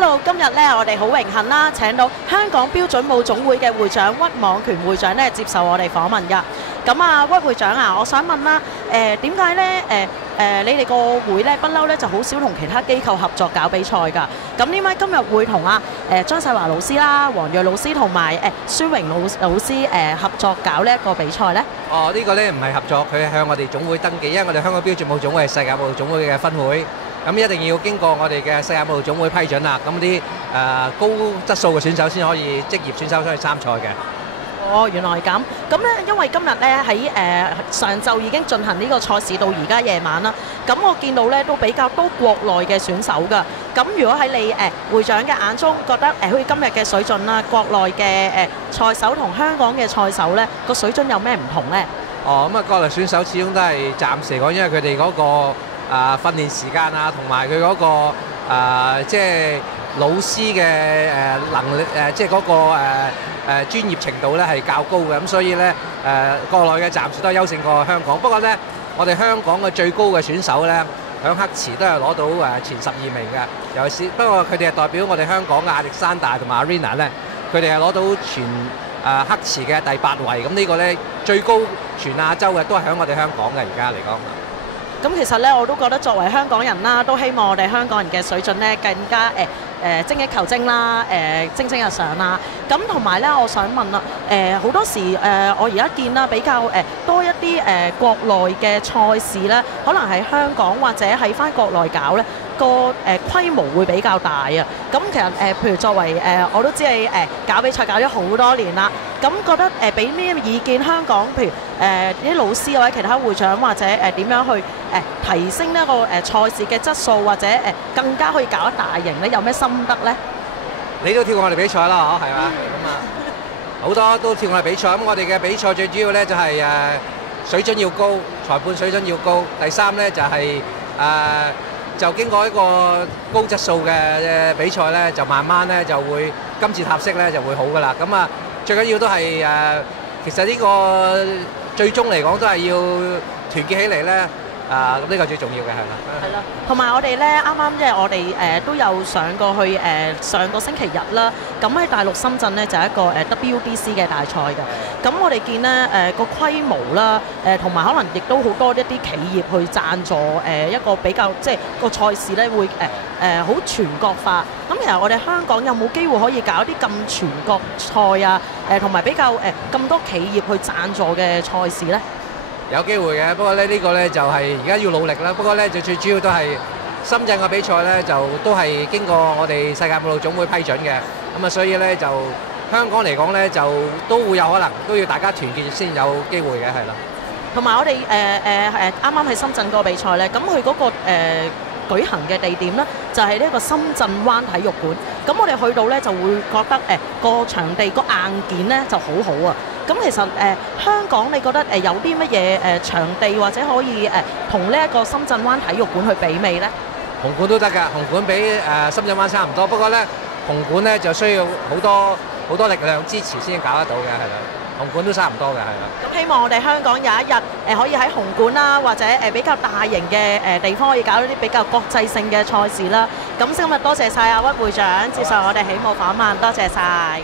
Hello， 今日咧我哋好榮幸啦，請到香港標準舞總會嘅會長屈網權會長咧接受我哋訪問㗎。咁啊，屈會長啊，我想問啦，點解咧你哋個會咧不嬲咧就好少同其他機構合作搞比賽㗎？咁點解今日會同張世華老師啦、黃睿老師同埋孫榮老師合作搞呢一個比賽咧？哦，呢個咧唔係合作，佢係向我哋總會登記，因為我哋香港標準舞總會係世界舞蹈總會嘅分會，咁一定要經過我哋嘅世界舞蹈總會批准啦，咁啲高質素嘅選手先可以職業選手出去參賽嘅。哦，原來係咁。咁咧，因為今日咧喺上晝已經進行呢個賽事到而家夜晚啦。咁我見到咧都比較多國內嘅選手㗎。咁如果喺你會長嘅眼中，覺得好似今日嘅水準啦，國內嘅賽手同香港嘅賽手咧個水準有咩唔同咧？哦，咁啊，國內選手始終都係暫時嚟講，因為佢哋嗰個訓練時間啊，同埋佢嗰個即係老師嘅能力即係嗰個專業程度咧係較高嘅，咁所以咧國內嘅暫時都係優勝過香港。不過咧，我哋香港嘅最高嘅選手咧，響黑池都係攞到前12名嘅。尤其是不過佢哋係代表我哋香港嘅亞歷山大同埋 Arena 咧，佢哋係攞到全黑池嘅第8位。咁呢個咧最高全亞洲嘅都係響我哋香港嘅而家嚟講。咁其實咧，我都覺得作為香港人啦，都希望我哋香港人嘅水準咧更加精益求精啦，蒸蒸日上啦。咁同埋咧，我想問啦，好多時我而家見啦，比較多一啲國內嘅賽事咧，可能喺香港或者喺翻國內搞咧，個規模會比較大啊。咁其實譬如作為我都知你搞比賽搞咗好多年啦，咁覺得俾咩意見香港？譬如啲老師或者其他會長或者點樣去提升呢個賽事嘅質素，或者更加可以搞得大型咧？有咩心得咧？你都跳過我哋比賽啦，嗬，係嘛？咁啊，好多都跳我哋比賽。咁我哋嘅比賽最主要咧就係水準要高，裁判水準要高。第三咧就係就經過一個高質素嘅比賽咧，就慢慢咧就會金字塔式咧就會好噶啦。咁啊，最緊要都係其實呢個最終嚟講都係要團結起嚟咧。咁呢個最重要嘅係啦。係啦，同埋我哋咧啱啱即係我哋都有上過去上個星期日啦。咁喺大陸深圳咧就係一個WBC 嘅大賽嘅。咁我哋見咧個規模啦，同埋可能亦都好多一啲企業去贊助一個比較即係個賽事咧會好全國化。咁其實我哋香港有冇機會可以搞一啲咁全國賽啊？同埋比較咁多企業去贊助嘅賽事咧？有機會嘅，不過咧呢個咧就係而家要努力啦。不過咧就最主要都係深圳嘅比賽咧，就都係經過我哋世界舞蹈總會批准嘅。咁啊，所以咧就香港嚟講咧就都會有可能，都要大家團結先有機會嘅，係啦。同埋我哋啱啱喺深圳個比賽咧，咁佢嗰個舉行嘅地點咧，就係呢一個深圳灣體育館。咁我哋去到咧就會覺得個場地個硬件咧就好好啊。咁其實香港你覺得有啲乜嘢場地或者可以同呢一個深圳灣體育館去媲美咧？紅館都得㗎，紅館比深圳灣差唔多，不過咧紅館咧就需要好多力量支持先搞得到嘅，係啦。紅館都差唔多嘅，係啦。咁希望我哋香港有一日可以喺紅館啦，或者比較大型嘅地方可以搞一啲比較國際性嘅賽事啦。咁今日多謝晒阿屈會長接受我哋喜舞訪問，多謝晒。